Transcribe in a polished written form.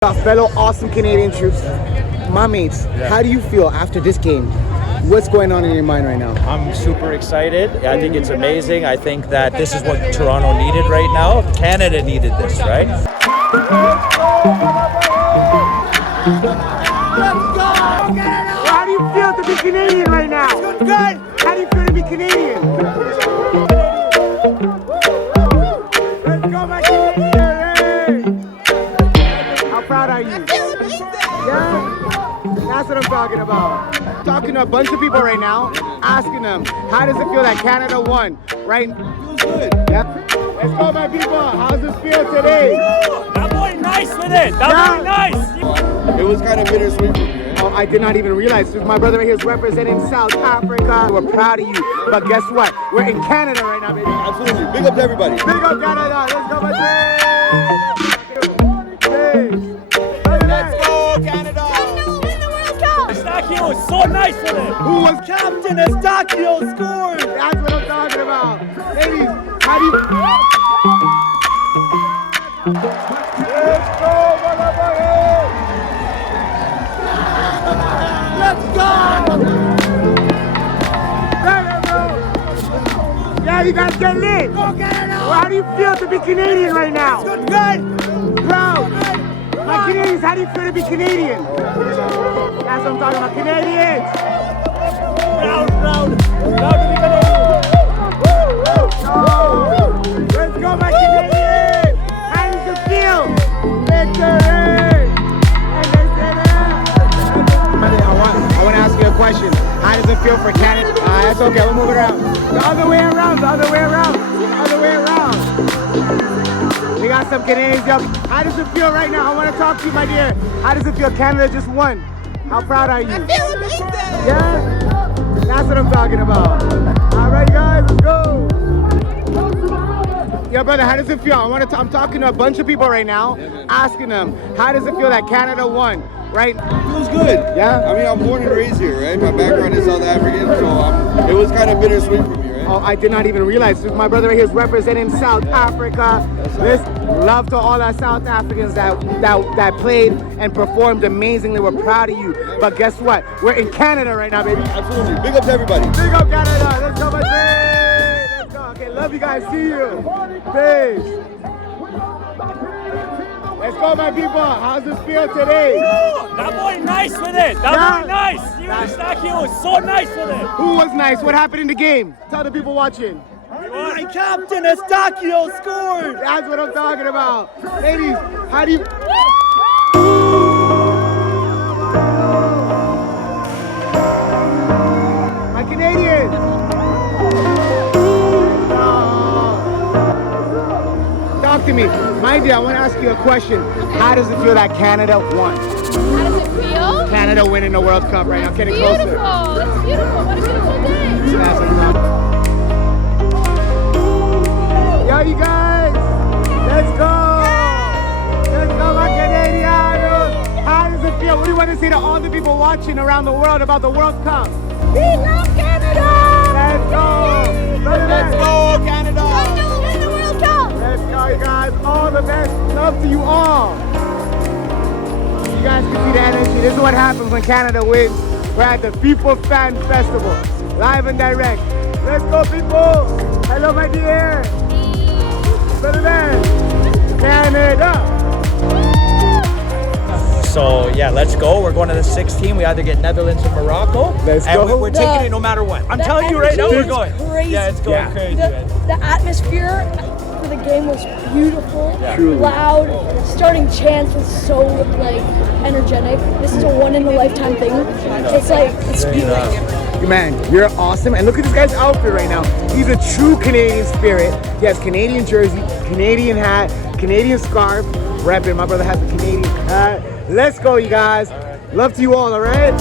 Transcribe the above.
Fellow awesome Canadian troops, my mates, how do you feel after this game? What's going on in your mind right now? I'm super excited. I think it's amazing. I think that this is what Toronto needed right now. Canada needed this, right? Let's go! How do you feel to be Canadian right now? Good. How do you feel to be Canadian? Let's go, my Canadian! How proud are you? Yeah? That's what I'm talking about. Talking to a bunch of people right now, asking them, how does it feel that Canada won, right? Feels good. Yeah. Let's go, my people. How's it feel today? That boy nice with it. That boy nice. It was kind of bittersweet for me, right? Oh, I did not even realize. My brother right here is representing South Africa. We're proud of you. But guess what? We're in Canada right now, baby. Absolutely. Big up to everybody. Big up Canada. Let's go, my friend. Let's go, Canada. Eustachio was so nice with it. Who was Captain Eustachio scored. That's what I'm talking about. Ladies, how do you... Let's go, motherfucker! Let's go! Yeah, you guys get lit. Go Canada! Well, how do you feel to be Canadian right now? Good. Proud. My Canadians, how do you feel to be Canadian? That's what I'm talking about. Canadians! Proud to be Canadian. Let's go, my Canadians! How does it feel? Victory! I want to ask you a question. How does it feel for Canada? That's okay, we'll move it around. The other way around. We got some Canadians up. How does it feel right now? I want to talk to you, my dear. How does it feel? Canada just won. How proud are you? I feel amazing. Yeah? That's what I'm talking about. All right, guys, let's go. Yeah, brother, how does it feel? I'm talking to a bunch of people right now, asking them, how does it feel that Canada won, right? Feels good. Yeah? I mean, I'm born and raised here, right? My background is South African, so it was kind of bittersweet for me, right? Oh, I did not even realize. My brother right here is representing South Africa. This love to all our South Africans that played and performed amazingly. We're proud of you. But guess what? We're in Canada right now, baby. Absolutely. Big up to everybody. Big up Canada. Let's go, my friend. Let's go. Okay, love you guys. See you. Peace. Let's go, my people. How's it feel today? That boy nice with it. That boy nice. Eustachio was so nice with it. Who was nice? What happened in the game? Tell the people watching. My Captain Eustachio scored. That's what I'm talking about. Ladies, how do you... My Canadians. Talk to me. My dear, I want to ask you a question. How does it feel that Canada won? How does it feel? Canada winning the World Cup right now. Getting closer. Beautiful. It's beautiful. What a beautiful day. That's what I'm talking about. Yo, you guys. Let's go. Let's go, my Canadians. How does it feel? What do you want to say to all the people watching around the world about the World Cup? We love Canada. Let's go. Let's go, Canada. Canada win the World Cup. Let's go, you guys. All the best. Love to you all. You guys can see the energy. This is what happens when Canada wins. We're at the FIFA Fan Festival, live and direct. Let's go, people. Hello, my dear. Brother man. Canada. So yeah, let's go. We're going to the 16. We either get Netherlands or Morocco. Let's and go. We're taking it no matter what. I'm telling you right now, we're going. Crazy. Yeah, it's going crazy. Man. The atmosphere for the game was beautiful, Truly. loud. Starting chants was so energetic. This is a one-in-a-lifetime thing. It's beautiful. Man, you're awesome. And look at this guy's outfit right now. He's a true Canadian spirit. He has Canadian jersey, Canadian hat, Canadian scarf. Repping. My brother has a Canadian hat. Let's go, you guys. Love to you all right?